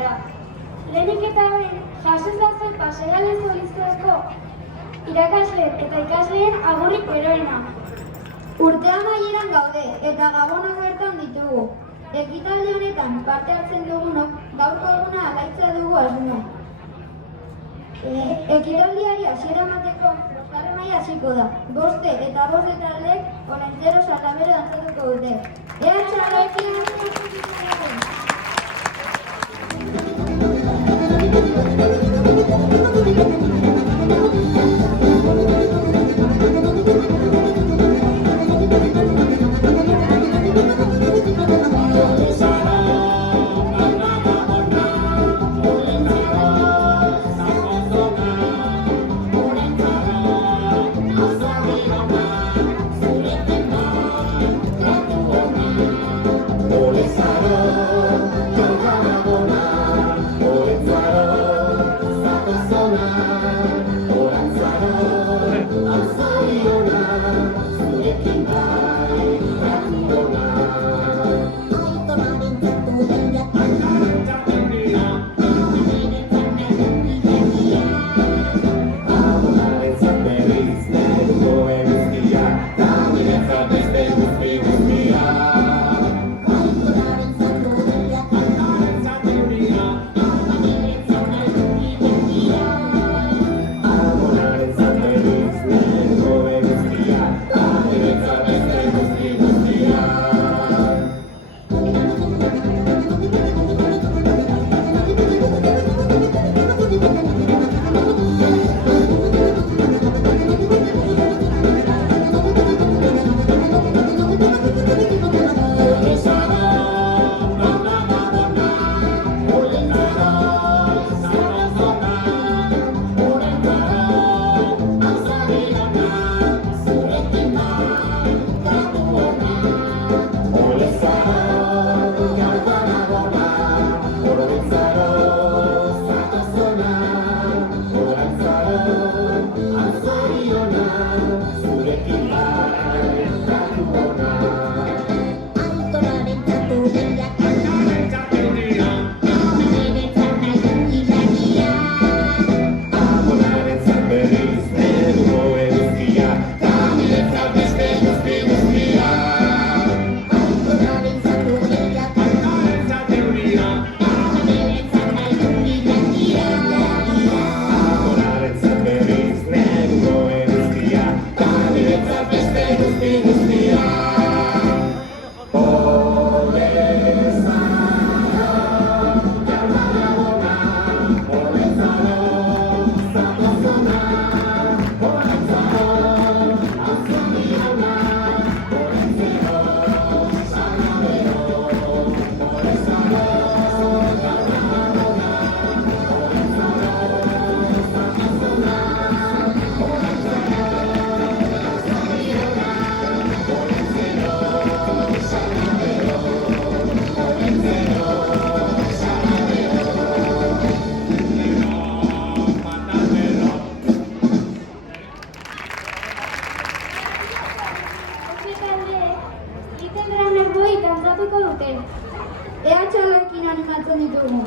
gara. Lehenik eta behin, jaso zazen Pasaiaren Solistoko irakasle eta ikasleen agurrik beroena. Urte amaieran gaude eta gabonak bertan ditugu. Ekitaldi honetan parte hartzen dugunok gaurko eguna alaitzea dugu asmo. Ekitaldiari hasiera emateko bosgarren maila hasiko da. Boste eta boste taldeek Olentzero Salamero dantzatuko dute. Ea txaloekin animatzen ditugu.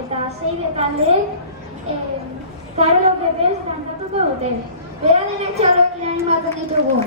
eta Seide taldeek Zaro Pepez kantatuko dute. Bera dena txaloekin animatzen ditugu.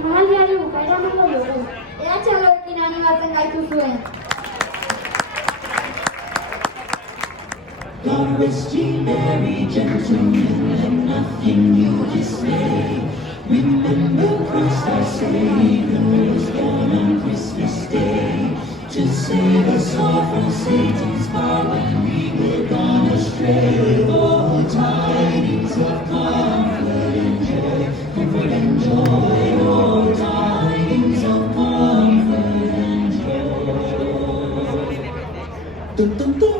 emanaldiari bukaera emango dugu. Ea txaloekin animatzen gaitu zuen. God rest ye merry gentlemen, let nothing you dismay. Remember Christ our Savior was born on Christmas Day, to save us all from Satan's power when we were gone astray. Oh, tidings of comfort and joy, comfort and joy. Oh, tidings of comfort and joy. Dum, dum, dum.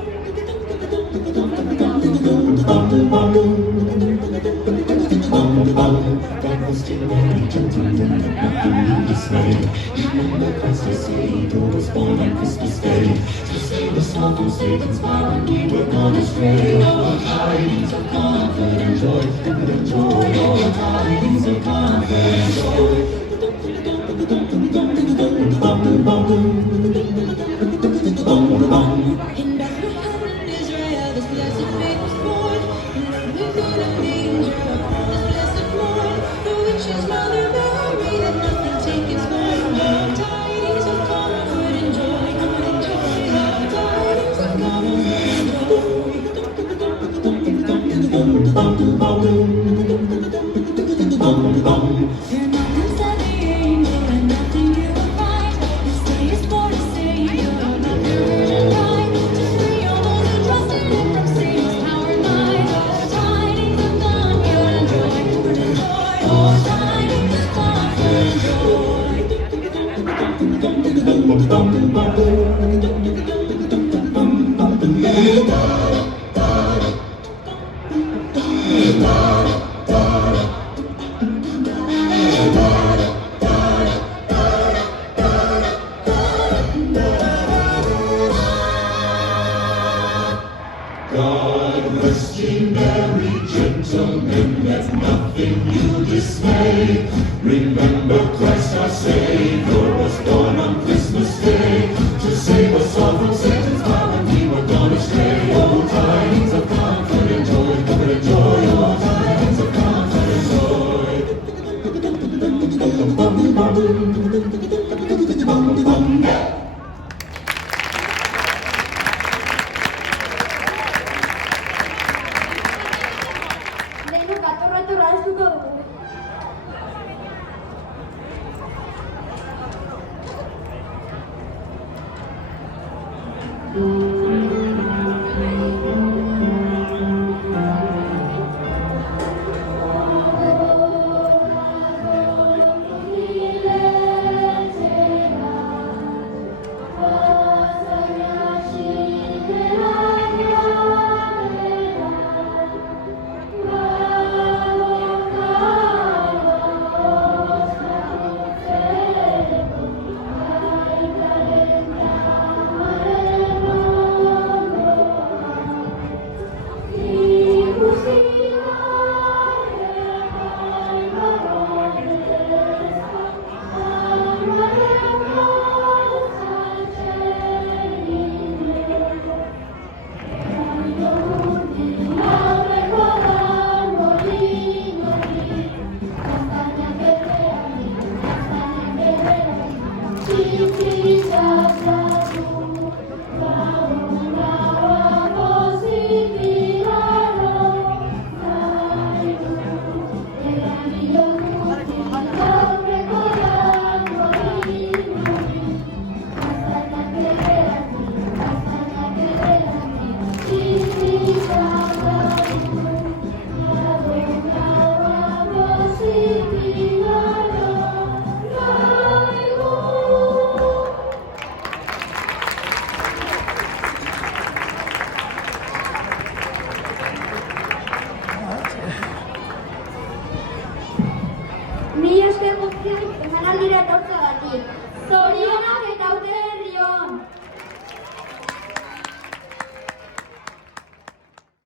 God was too merry, gentlemen, let nothing you dismay. Remember Christ our Savior was born on Christmas Day, to save us all from Satan's power when we were gone astray. Oh, tidings of comfort and joy, comfort and joy. Oh, tidings of comfort and joy. In Bethlehem, Israel, this blessed babe was born. Within a manger, this blessed Lord, the witch's mother Mary had nothing taken from her. God rest ye merry gentlemen, let nothing you dismay. Remember Christ our Savior was born on Christmas Day to save us all from Satan's power when we were gone astray. Oh, tidings of comfort and joy, comfort and joy, oh, tidings of comfort and joy. Lehenu gatorra haztuko dugu. Mila esker guztioi emanaldira etortzeagatik. Zorionak eta